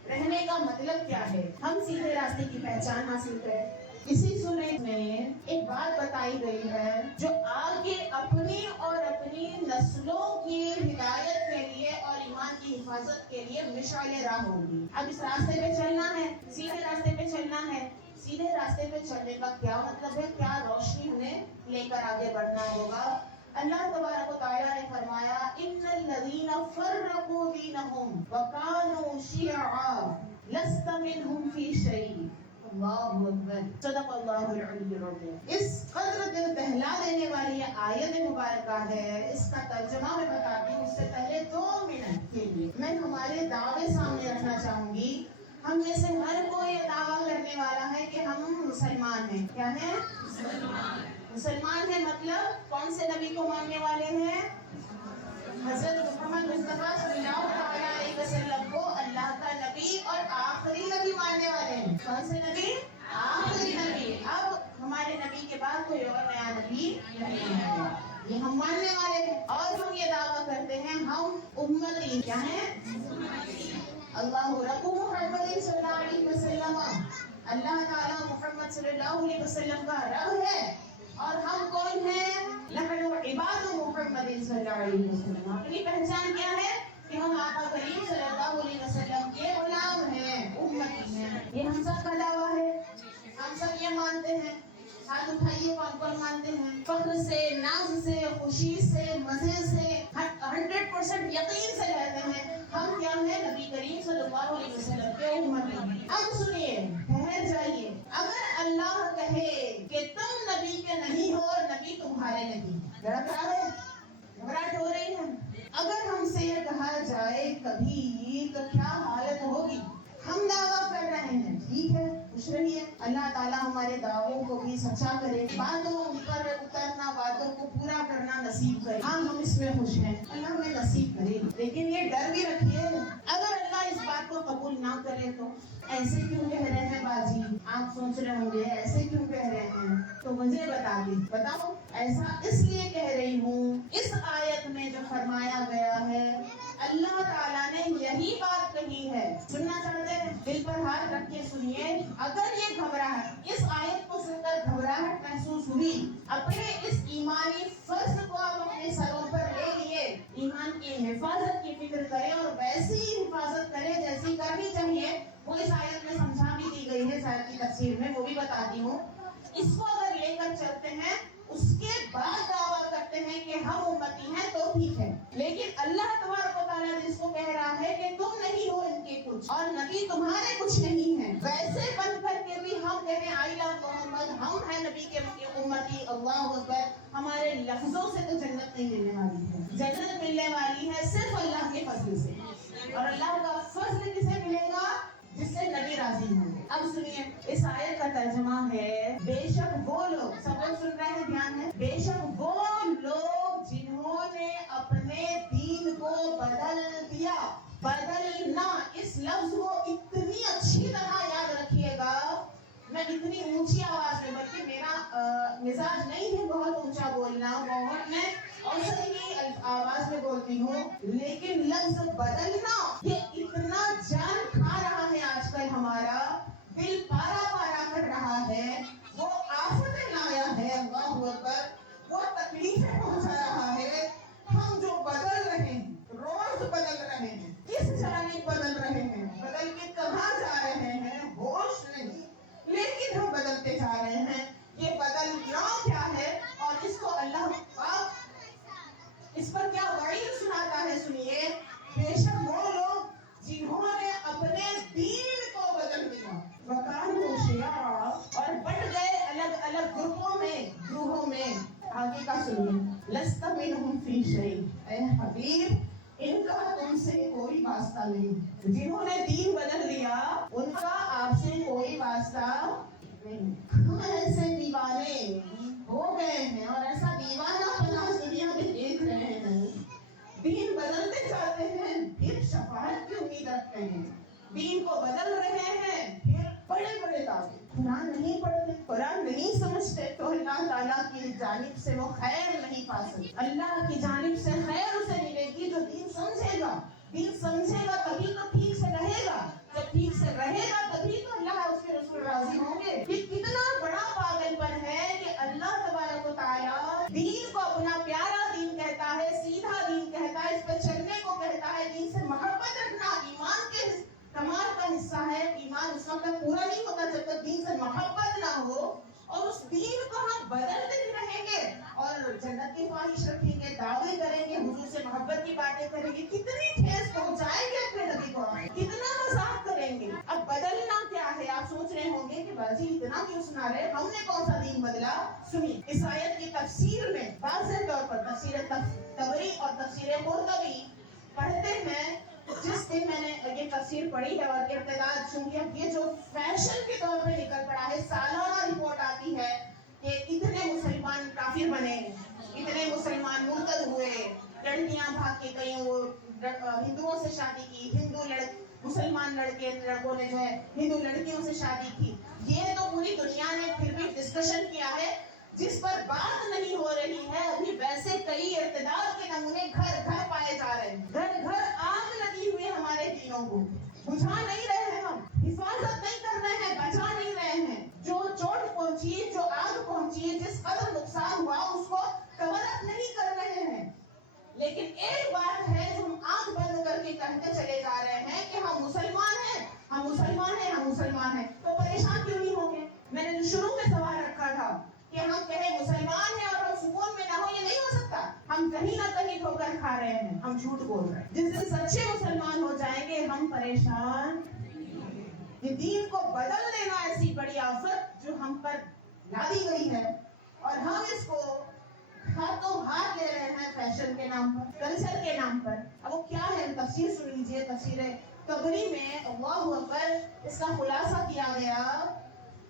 رہنے کا مطلب کیا ہے، ہم سیدھے راستے کی پہچان حاصل کریں. اسی سورہ میں ایک بات بتائی گئی ہے جو آگے اپنی اور اپنی نسلوں کی ہدایت کے لیے اور ایمان کی حفاظت کے لیے مشعل راہ ہوگی. اب اس راستے پہ چلنا ہے، سیدھے راستے پہ چلنا ہے. سیدھے راستے پہ چلنے کا کیا مطلب ہے، کیا روشنی ہمیں لے کر آگے بڑھنا ہوگا. اللہ تبارک و تعالیٰ نے فرمایا ان الذین فرقوا دینہم وکانوا شیعا لست منہم فی شیء. اللہ اکبر، صدق اللہ العلی العظیم. اس قدر دل دہلا دینے والی یہ آیت مبارکہ ہے، اس کا ترجمہ میں بتاتی ہوں. اس سے پہلے 2 منٹ کے لیے میں ہمارے دعوے سامنے رکھنا چاہوں گی. ہم میں سے ہر کوئی یہ دعویٰ کرنے والا ہے کہ ہم مسلمان ہیں. کیا ہیں؟ مسلمان ہیں. مطلب کون سے نبی کو ماننے والے ہیں؟ حضرت محمد مصطفیٰ صلی اللہ علیہ وسلم کو اللہ کا نبی اور آخری نبی ماننے والے ہیں. کون سے نبی؟ آخری نبی. اب ہمارے نبی کے بعد کوئی اور نیا نبی نہیں ہے، یہ ہم ماننے والے ہیں. اور ہم یہ دعویٰ کرتے ہیں ہم امتی کیا ہیں؟ اللہ رب محمد صلی اللہ علیہ وسلم، اللہ تعالیٰ محمد صلی اللہ علیہ وسلم کا رب ہے. اور ہم کون ہیں؟ نحن عباد محمد صلی اللہ علیہ وسلم. اپنی پہچان کیا ہے کہ ہم آقا کریم صلی اللہ علیہ وسلم کے غلام ہیں، امتی ہیں. یہ ہم سب کا دعویٰ ہے. ہم سب یہ مانتے ہیں. ہاتھ اٹھائیے کون کون مانتے ہیں؟ فخر سے، ناز سے، خوشی سے، مزے سے، 100% یقین سے کہتے ہیں ہم کیا ہیں؟ نبی کریم صلی اللہ علیہ وسلم کے امتی. اب سنیے، ٹھہر جائیے. اگر اللہ کہے کہ تم نبی کے نہیں ہو اور نبی تمہارے نہیں، ذرا کیا ہے؟ گھبراہٹ ہو رہی ہے. اگر ہم سے یہ کہا جائے کبھی تو کیا حالت ہوگی؟ ہم دعویٰ کر رہے ہیں، ٹھیک ہے، خوش رہیے. اللہ تعالیٰ ہمارے دعووں کو بھی سچا کرے، باتوں پر اترنا، باتوں کو پورا کرنا نصیب کرے. ہاں ہم اس میں خوش ہیں، اللہ ہمیں نصیب کرے. لیکن یہ ڈر بھی رکھیے اگر اللہ اس بات کو قبول نہ کرے تو ایسے کیوں کہہ رہے ہیں باجی؟ آپ سوچ رہے ہوں گے ایسے کیوں کہہ رہے ہیں، تو مجھے بتاؤ. ایسا اس لیے کہہ رہی ہوں، اس آیت میں جو فرمایا گیا ہے اللہ تعالیٰ نے یہی بات کہی ہے. سننا چاہتے ہیں؟ دل پر ہاتھ رکھ کے سنیے. اگر یہ گھبراہٹ، اس آیت کو سن کر گھبراہٹ محسوس ہوئی، اپنے اس ایمانی فرض کو آپ اپنے سروں پر لے لیے، ایمان کی حفاظت کی فکر کریں اور ویسی حفاظت کریں جیسی کرنی چاہیے. وہ اس آیت میں سمجھا بھی دی گئی ہے ظاہر کی تفسیر میں، وہ بھی بتاتی ہوں. اس کو اگر لے کر چلتے ہیں، اس کے بعد دعویٰ کرتے ہیں کہ ہم امتی ہیں تو ٹھیک ہے. لیکن اللہ تبارک و تعالیٰ جس کو کہہ رہا ہے کہ تم نہیں ہو ان کے کچھ اور نبی تمہارے کچھ نہیں ہیں، ویسے بن کر کے بھی ہم ہم کہتے ہیں آئی لو محمد، ہم ہیں نبی کے امتی، اللہ اکبر، ہمارے لفظوں سے تو جنت نہیں ملنے والی ہے، جنت ملنے والی ہے صرف اللہ کے فضل سے، اور اللہ کا فضل کسے ملے گا؟ جس سے نبی راضی ہوں گے۔ اب سنیے، اس آیت کا ترجمہ ہے بے شک وہ لوگ، سب لوگ سن رہے ہیں، دھیان ہے، بے شک وہ لوگ جنہوں نے اپنے دین کو بدل دیا۔ بدلنا، اس لفظ کو اتنی اچھی طرح یاد رکھیے گا، میں اتنی اونچی آواز میں، بلکہ میرا مزاج نہیں ہے بہت اونچا بولنا، بہت میں اوسط کی آواز میں بولتی ہوں، لیکن لفظ بدلنا یہ اتنا جان کھا رہا ہے آج کل، ہمارا دل پارا پارا کر رہا ہے، وہ آفتیں لایا ہے، اللہ اکبر، وہ تکلیفیں پہنچا رہا ہے۔ ہم جو بدل رہے ہیں، روز بدل رہے ہیں، کس جانب بدل رہے ہیں، بدل کے کہاں جا رہے ہیں، ہوش نہیں، لیکن ہم بدلتے جا رہے ہیں۔ یہ بدلنا کیا ہے، اور اس کو اللہ پاک اس پر کیا وعید سناتا ہے، سنیے، بے شک وہ لوگ جنہوں نے اپنے دین کو بدل دیا، وَكَانُوا شِيَعًا، اور بٹ گئے الگ الگ گروہوں میں۔ آگے کا سنیے، لَسْتَ مِنْهُمْ فِي شَيْءٍ، اے حبیب ان کا تم سے کوئی واسطہ نہیں، جنہوں نے دین بدل لیا ان کا آپ سے کوئی واسطہ نہیں۔ ہم ایسے دیوانے ہو گئے ہیں، اور ایسا دیوانہ پنا دنیا میں دیکھ رہے ہیں، دین بدلتے جاتے ہیں، پھر شفاعت کی امید رکھتے ہیں، دین کو بدل رہے ہیں، پھر بڑے بڑے دعوے، قرآن نہیں پڑھتے، قرآن نہیں سمجھتے، تو اللہ تعالیٰ کی جانب سے وہ خیر نہیں پا سکتے۔ اللہ کی جانب سے خیر اسے ملے گی جو دین سمجھے گا، دین سمجھے گا تبھی تو ٹھیک سے رہے گا، جب ٹھیک سے رہے گا تبھی تو اللہ اس کے رسول راضی ہوں گے۔ یہ کتنا بڑا پاگل پن ہے کہ اللہ تبارک و تعالیٰ دین کو اپنا پیارا دین کہتا ہے، سیدھا دین کہتا ہے، اس پہ چلنے کو کہتا ہے، دین سے محبت رکھنا ایمان کے کمال کا حصہ ہے۔ ایمان اس وقت تک پورا نہیں ہوتا جب تک دین سے محبت نہ ہو، اور اس دین کو ہم بدلتے بھی رہیں گے اور جنت کی خواہش رکھیں گے، دعوے کریں گے، حضور سے محبت کی باتیں کریں گے، کتنی ٹھیس پہنچائیں گے اپنے نبی کو، کتنا مذاق کریں گے۔ اب بدلنا کیا ہے؟ آپ سوچ رہے ہوں گے کہ باجی اتنا کیوں سنا رہے، ہم نے کون سا دین بدلا؟ سنیے، اس آیت کی تفسیر میں واضح طور پر تفسیر طبری اور تفسیر قرطبی پڑھتے ہیں۔ جس دن میں نے یہ تفسیر پڑھی ہے اور ارتداد، چونکہ یہ جو فیشن کے طور پہ نکل پڑا ہے، سالانہ رپورٹ آتی ہے کہ اتنے مسلمان کافر بنے، اتنے مسلمان مرتد ہوئے، لڑکیاں بھاگ کے گئی، وہ ہندوؤں سے شادی کی، مسلمان لڑکوں نے جو ہے ہندو لڑکیوں سے شادی کی۔ یہ تو پوری دنیا نے پھر بھی ڈسکشن کیا ہے، جس پر بات نہیں ہو رہی ہے ابھی ویسے کئی ارتداد کے نمونے گھر گھر پائے جا رہے ہیں، گھر گھر آگ لگی ہوئی ہے ہمارے دینوں کو، بجھا نہیں رہے ہیں، ہم حفاظت نہیں کر رہے ہیں، بچا نہیں رہے ہیں۔ جو چوٹ پہنچی، جو آگ پہنچی، جس قدر نقصان ہوا اس کو کور اپ نہیں کر رہے ہیں۔ لیکن ایک بات ہے جو ہم آنکھ بند کر کے کہتے چلے جا رہے ہیں کہ ہم مسلمان ہیں، ہم مسلمان ہیں، ہم مسلمان ہیں، تو پریشان کیوں نہیں ہوں گے؟ میں نے شروع میں سوال رکھا تھا کہ ہم کہیں مسلمان ہیں اور ہم سکون میں نہ ہو، یہ نہیں ہو سکتا، ہم کہیں نہ کہیں ٹھوکر کھا رہے ہیں، ہم جھوٹ بول رہے ہیں۔ جس دن سچے مسلمان ہو جائیں گے ہم پریشان۔ یہ دین کو بدل دینا ایسی بڑی آفت جو ہم پر لادی گئی ہے، اور ہم اس کو ہاتھوں ہاتھ لے رہے ہیں فیشن کے نام پر، کلچر کے نام پر۔ اب وہ کیا ہے، تفسیر سن لیجئے، تفسیر طبری میں اللہ اکبر اس کا خلاصہ کیا گیا۔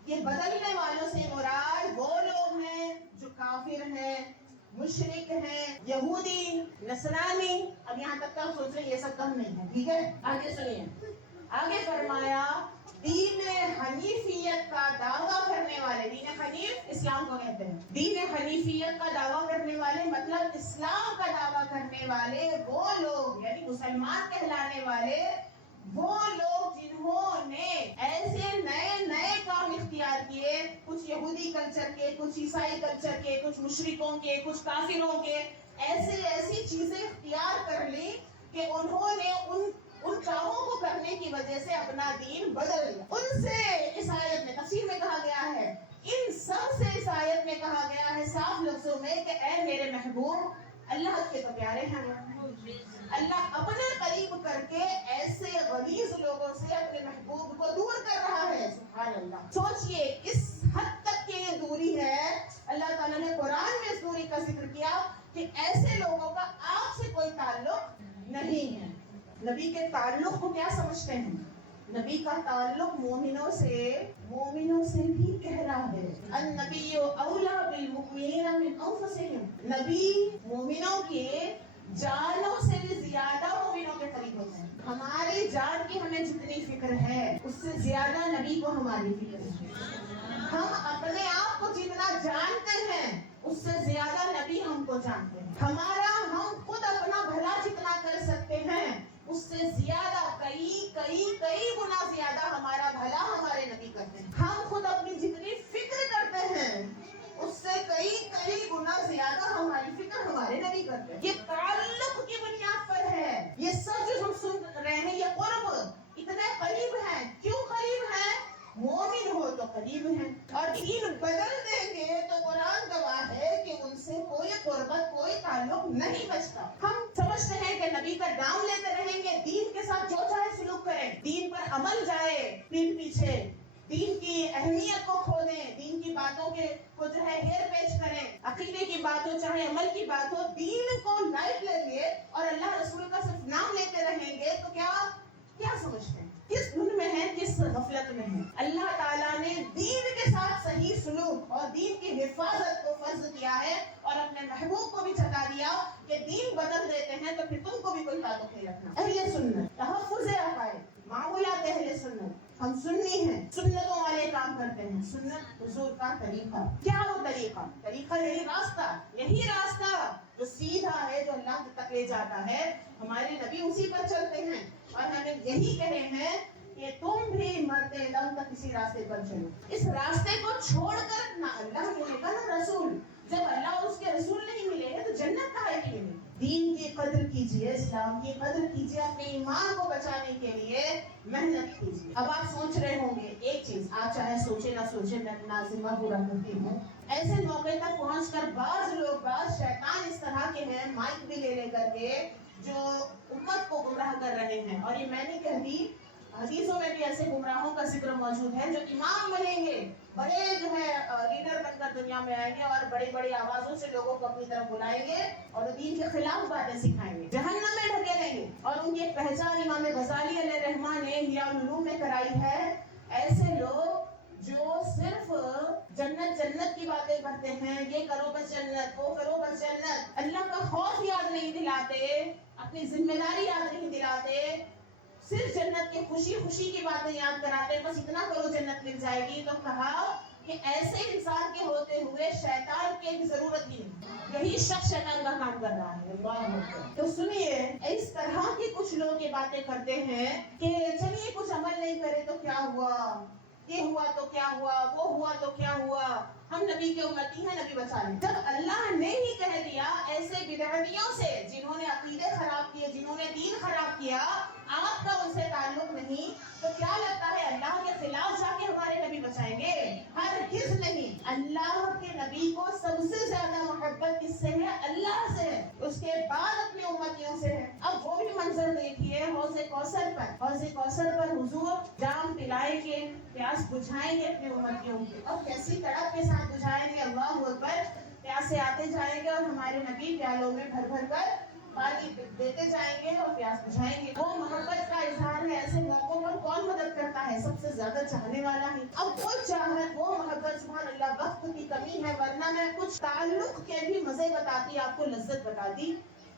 یہ بدلنے والوں سے مراد وہ لوگ ہیں جو کافر ہیں، مشرک ہیں، یہودی، نصرانی۔ اب یہاں تک کا سوچ رہے یہ سب کم نہیں ہے، ٹھیک ہے؟ آگے سنیے، آگے فرمایا دین حنیفیت کا دعویٰ کرنے والے، دین حنیف اسلام کو کہتے ہیں، دین حنیفیت کا دعویٰ کرنے والے مطلب اسلام کا دعویٰ کرنے والے وہ لوگ، یعنی مسلمان کہلانے والے وہ لوگ جنہوں نے ایسے نئے نئے کام اختیار کیے، کچھ یہودی کلچر کے، کچھ عیسائی کلچر کے، کچھ مشرکوں کے، کچھ کافروں کے، ایسی چیزیں اختیار کر لی کہ انہوں نے ان کاموں کو کرنے کی وجہ سے اپنا دین بدل لیا۔ ان سے اس آیت میں تفسیر میں کہا گیا ہے، ان سب سے اس آیت میں کہا گیا ہے صاف لفظوں میں کہ اے میرے محبوب، اللہ کے تو پیارے ہیں، اللہ اپنے قریب کر کے ایسے غلیظ لوگوں سے اپنے محبوب کو دور کر رہا ہے۔ سبحان اللہ. سوچئے اس حد تک کہ یہ دوری ہے. اللہ تعالیٰ نے قرآن میں اس دوری کا ذکر کیا کہ ایسے لوگوں کا آپ سے کوئی تعلق نہیں ہے. نبی کے تعلق کو کیا سمجھتے ہیں؟ نبی کا تعلق مومنوں سے بھی گہرا ہے. النبی اولا بالمؤمنین من انفسہم. نبی مومنوں کے جانوں سے بھی زیادہ مومنوں کے قریب ہوتے ہیں. ہماری جان کی ہمیں جتنی فکر ہے اس سے زیادہ نبی کو ہماری فکر ہے. ہم اپنے آپ کو جتنا جانتے ہیں اس سے زیادہ نبی ہم کو جانتے ہیں. ہم خود اپنا بھلا جتنا کر سکتے ہیں اس سے زیادہ کئی گنا زیادہ ہمارا بھلا ہمارے نبی کرتے ہیں. ہم خود اپنی جتنی فکر کرتے ہیں اس سے کئی گنا زیادہ ہماری فکر ہمارے نبی کرتے ہیں. یہ تعلق کی بنیاد پر ہے. یہ سب جو ہم سن رہے ہیں یہ قرب اتنے قریب ہے. کیوں قریب ہے؟ مومن ہو تو قریب ہیں. اور دین بدل دیں گے تو قرآن گواہ ہے کہ ان سے کوئی قربت کوئی تعلق نہیں بچتا. ہم سمجھتے ہیں کہ نبی کا نام لیتے رہیں گے, دین کے ساتھ جو چاہے سلوک کریں, دین پر عمل جائے پیٹ پیچھے, دین کی اہمیت کو کھو دیں, دین کی باتوں کو جو ہے ہیر پیچ کریں, عقیدے کی بات ہو چاہے عمل کی بات ہو, دین کو لائٹ لیں گے اور اللہ رسول کا صرف نام لیتے رہیں گے تو کیا سمجھتے ہیں؟ کس دھن میں ہے, کس غفلت میں ہے؟ اللہ تعالیٰ نے دین کے ساتھ صحیح سلوک اور دین کی حفاظت کو فرض کیا ہے اور اپنے محبوب کو بھی چتا دیا کہ دین بدل دیتے ہیں تو پھر تم کو بھی کوئی تعلق نہیں رکھنا. اہل سنت, تحفظ عقائد, معمولات اہل سنت. ہم سنی ہیں, سنتوں والے کام کرتے ہیں. سنت حضور کا طریقہ. کیا وہ طریقہ یہی راستہ جو سیدھا ہے, جو اللہ تک لے جاتا ہے. ہمارے نبی اسی پر چلتے ہیں اور ہمیں یہی کہے ہیں کہ تم بھی مرتے دم تک اسی راستے پر چلو. اس راستے کو چھوڑ کر نہ اللہ ملے گا نہ رسول. جب اللہ اور اس کے رسول نہیں ملے ہیں تو جنت کہاں کی ملے؟ دین کی قدر کیجئے, اسلام کی قدر کیجئے, اپنے ایمان کو بچانے کے لیے محنت کیجئے. اب آپ سوچ رہے ہوں گے ایک چیز, آپ چاہے سوچے نہ سوچے, میں ناظمہ پورا کرتی ہوں. ایسے موقع تک پہنچ کر بعض شیطان اس طرح کے ہیں, مائک بھی لے کر کے جو امت کو گمراہ کر رہے ہیں. اور یہ میں نہیں کہتی, حدیثوں میں بھی ایسے گمراہوں کا ذکر موجود ہے جو امام بنیں گے, بڑے جو ہے لیڈر بن کر دنیا میں آئیں گے اور بڑی آوازوں سے لوگوں کو اپنی طرف بلائیں گے اور دین کے خلاف باتیں سکھائیں گے, جہنم میں ڈھکیلیں گے. اور ان کی ایک پہچان امام غزالی علیہ رحمہ نے احیاء العلوم میں کرائی ہے. ایسے لوگ جو صرف جنت کی باتیں کرتے ہیں, یہ کرو بس جنت, وہ کرو بس جنت, اللہ کا خوف یاد نہیں دلاتے, اپنی ذمہ داری یاد نہیں دلاتے, صرف جنت کی خوشی کی باتیں یاد کراتے, بس اتنا کرو جنت مل جائے گی. تو کہا کہ ایسے انسان کے ہوتے ہوئے شیطان کی بھی ضرورت ہی نہیں, یہی شخص شیطان کا کام کر رہا ہے. تو سنیے, اس طرح کی کچھ لوگ یہ باتیں کرتے ہیں کہ چلیے کچھ عمل نہیں کرے تو کیا ہوا, یہ ہوا تو کیا ہوا, وہ ہوا تو کیا ہوا, ہم نبی کے امتی ہیں, نبی بچا لیں. جب اللہ نے ہی کہہ دیا ایسے بدعتیوں سے جنہوں نے عقیدے خراب کیے, جنہوں نے دین خراب کیا, آپ کا ان سے تعلق نہیں, تو کیا لگتا ہے اللہ کے خلاف جا کے ہمارے نبی بچائیں گے؟ ہرگز نہیں. اللہ کے نبی کو سب سے زیادہ محبت کس سے ہے؟ اللہ سے ہے, اس کے بعد اپنے امتیوں سے ہے. اب وہ بھی منظر دیکھیے, حوض کوثر پر حضور جام پلائیں گے, پیاس بجھائیں گے اپنے امتیوں کی. اب کیسی تڑپ کے ساتھ بجھائیں گے, اللہ اکبر, پیاسے آتے جائیں گے اور ہمارے نبی پیالوں میں بھر کر پانی دیتے جائیں گے اور پیاس بجھائیں گے. وہ محبت کا اظہار ہے. ایسے موقعوں پر کون مدد کرتا ہے؟ سب سے زیادہ چاہنے والا ہے. اب وہ چاہت, وہ محبت, سبحان اللہ, وقت کی کمی ہے, ورنہ میں کچھ تعلق کے بھی مزے بتاتی, آپ کو لذت بتاتی.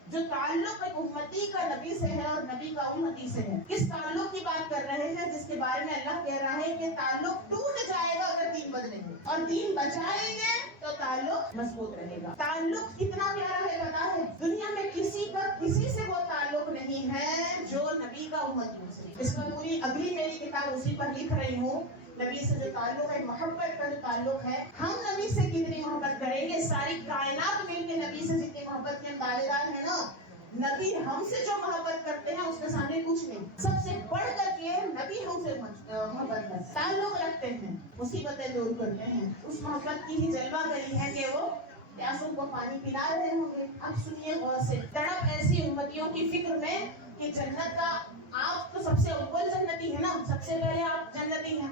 جو تعلق ایک امتی کا نبی سے ہے اور نبی کا امتی سے ہے. کس تعلق کی بات کر رہے ہیں جس کے بارے میں اللہ کہہ رہا ہے کہ تعلق ٹوٹ جائے گا اگر دین بدلیں گے, اور دین بچائیں گے تو تعلق مضبوط رہے گا. تعلق کتنا پیارا ہے پتا ہے, دنیا میں کسی سے وہ تعلق نہیں ہے جو نبی کا امتی سے. اس میں پوری اگلی میری کتاب اسی پر لکھ رہی ہوں. نبی سے جو تعلق ہے, محبت کا جو تعلق ہے, ہم نبی سے کتنی محبت کریں گے, ساری کائنات مل کے نبی سے جتنی محبت کے دعوے دار ہیں نا, نبی ہم سے جو محبت کرتے ہیں اس کے سامنے کچھ نہیں. سب سے بڑھ کر کے نبی ہم سے محبت کرتے, تعلق رکھتے ہیں, مصیبتیں دور کرتے ہیں. اس محبت کی ہی جلوہ گری ہے کہ وہ پیاسوں کو پانی پلا رہے ہوں گے. اب سنیے غور سے, تڑپ ایسی امتیوں کی فکر میں کہ جنت کا, آپ تو سب سے اول جنتی ہے نا, سب سے پہلے آپ جنتی ہیں,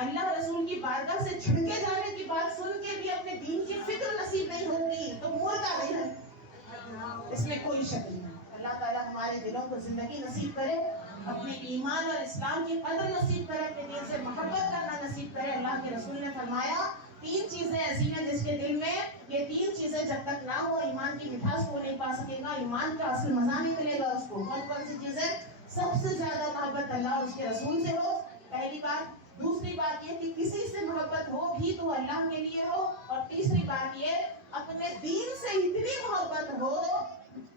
اللہ رسول کی بارگاہ سے چھڑکے جانے کی بات سن کے بھی اپنے دین کی فکر نصیب نہیں ہوگی تو مردہ بھی ہے، اس میں کوئی شک نہیں۔ اللہ تعالیٰ ہمارے دلوں کو زندگی نصیب کرے، اپنے ایمان اور اسلام کی قدر نصیب کرے، اپنے دین سے محبت کرنا نصیب کرے۔ اللہ کے رسول نے فرمایا 3 چیزیں ایسی ہیں جس کے دل میں یہ 3 چیزیں جب تک نہ ہو ایمان کی مٹھاس کو نہیں پا سکے گا، ایمان کا اصل مزہ نہیں ملے گا اس کو۔ کون کون سی چیزیں؟ سب سے زیادہ محبت اللہ اور اس کے رسول سے ہو، پہلی بات۔ دوسری بات یہ کہ کسی سے محبت ہو بھی تو اللہ کے لیے ہو، اور تیسری بات یہ اپنے دین سے اتنی محبت ہو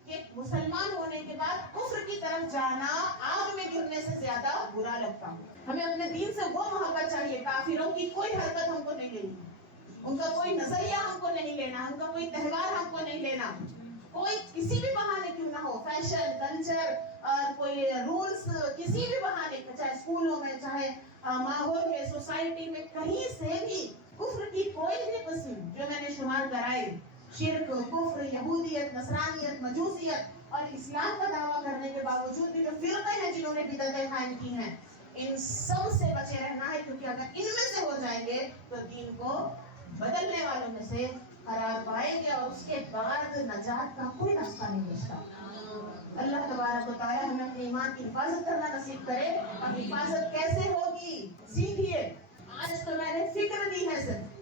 کہ مسلمان ہونے کے بعد کفر کی طرف جانا آگ میں گرنے سے زیادہ برا لگتا ہو۔ ہمیں اپنے دین سے وہ محبت چاہیے، کافروں کی کوئی حرکت ہم کو نہیں لینی، ان کا کوئی نظریہ ہم کو نہیں لینا، ان کا کوئی تہوار ہم کو نہیں لینا، کوئی کسی بھی بہانے کیوں نہ ہو، فیشن، کلچر اور کوئی رولز کسی بھی بہانے میں، چاہے اسکولوں میں، چاہے ماحول میں، سوسائٹی میں، کہیں سے بھی کفر کی کوئی بھی قسم جو میں نے شمار کرائے، شرک، کفر، یہودیت، نصرانیت، مجوسیت اور اسلام کا دعویٰ کرنے کے باوجود بھی جو فرقے ہیں جنہوں نے بدعتیں قائم کی ہیں، ان سب سے بچے رہنا ہے، کیونکہ اگر ان میں سے ہو جائیں گے تو دین کو بدلنے والوں میں سے قرار پائیں گے، اور اس کے بعد نجات کا کوئی راستہ نہیں بچتا۔ اللہ تبارک و تعالیٰ ہمیں اپنے ایمان کی حفاظت کرنا نصیب کرے۔ اور حفاظت کیسے ہوگی سیکھیے، آج تو میں نے فکر دی ہے صرف،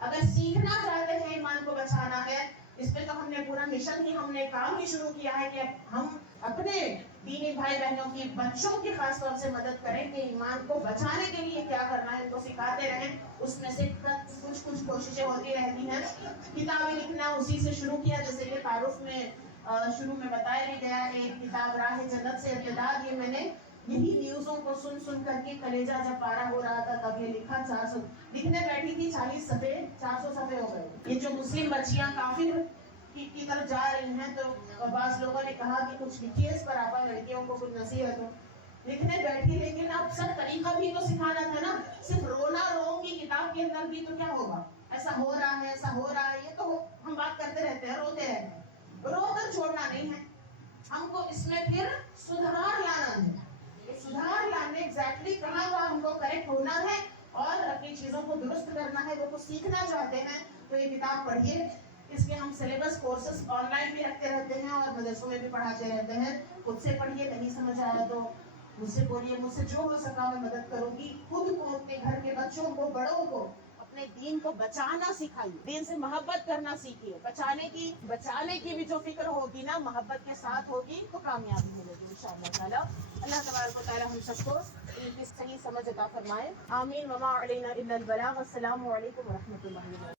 اگر سیکھنا چاہتے ہیں ایمان کو بچانا ہے، اس پہ تو ہم نے پورا مشن ہی، ہم نے کام ہی شروع کیا ہے کہ ہم اپنے دینی بھائی بہنوں کی، بچوں کی خاص طور سے مدد کریں کہ ایمان کو بچانے کے لیے کیا کرنا ہے، ان کو سکھاتے رہیں۔ اس میں سے کچھ کوششیں ہوتی رہتی ہیں، کتابیں لکھنا اسی سے شروع کیا، جیسے کہ تعارف میں شروع میں بتایا بھی گیا ہے، ایک کتاب راہ جنت سے ارتداد، یہ میں نے یہی نیوزوں کو سن کر کے کلیجہ جب پارا ہو رہا تھا تب یہ لکھا، 400 لکھنے بیٹھی تھی، 40 صفحے 400 صفحے ہو گئے۔ یہ جو مسلم بچیاں کافر کی طرف جا رہی ہیں، تو بعض لوگوں نے کہا کہ کچھ لکھیے اس پر، آپ لڑکیوں کو کچھ نصیحت ہو۔ لکھنے بیٹھی، لیکن اب سب طریقہ بھی تو سکھانا تھا نا، صرف رونا رو کی کتاب کے اندر بھی تو کیا ہوگا، ایسا ہو رہا ہے، ایسا ہو رہا ہے، یہ تو ہم بات کرتے رہتے ہیں، روتے رہتے ہیں، رو کر چھوڑنا نہیں ہے ہم کو، اس میں پھر سدھار لانا ہے، سدھار لانے ایگزیکٹلی کہاں ہم کو کریکٹ ہونا ہے اور اپنی چیزوں کو درست کرنا ہے، وہ کچھ سیکھنا چاہتے ہیں تو یہ کتاب پڑھیے۔ اس کے ہم سلیبس کورسز آن لائن بھی رکھتے رہتے ہیں اور مدرسوں میں بھی پڑھاتے رہتے ہیں، خود سے پڑھیے، نہیں سمجھ آیا تو مجھ سے بولیے، مجھ سے جو ہو سکا میں مدد کروں گی۔ خود کو، اپنے گھر کے بچوں کو، بڑوں کو اپنے دین کو بچانا سکھائیے، دین سے محبت کرنا سیکھیے، بچانے کی بھی جو فکر ہوگی نا، محبت کے ساتھ ہوگی تو کامیابی ملے گی انشاءاللہ تعالیٰ۔ اللہ تبارک و تعالیٰ ہم سب کو ان کی صحیح سمجھ عطا فرمائے، آمین۔ وما علینا الا البلاغ۔ السلام علیکم ورحمۃ اللہ وبرکاتہ۔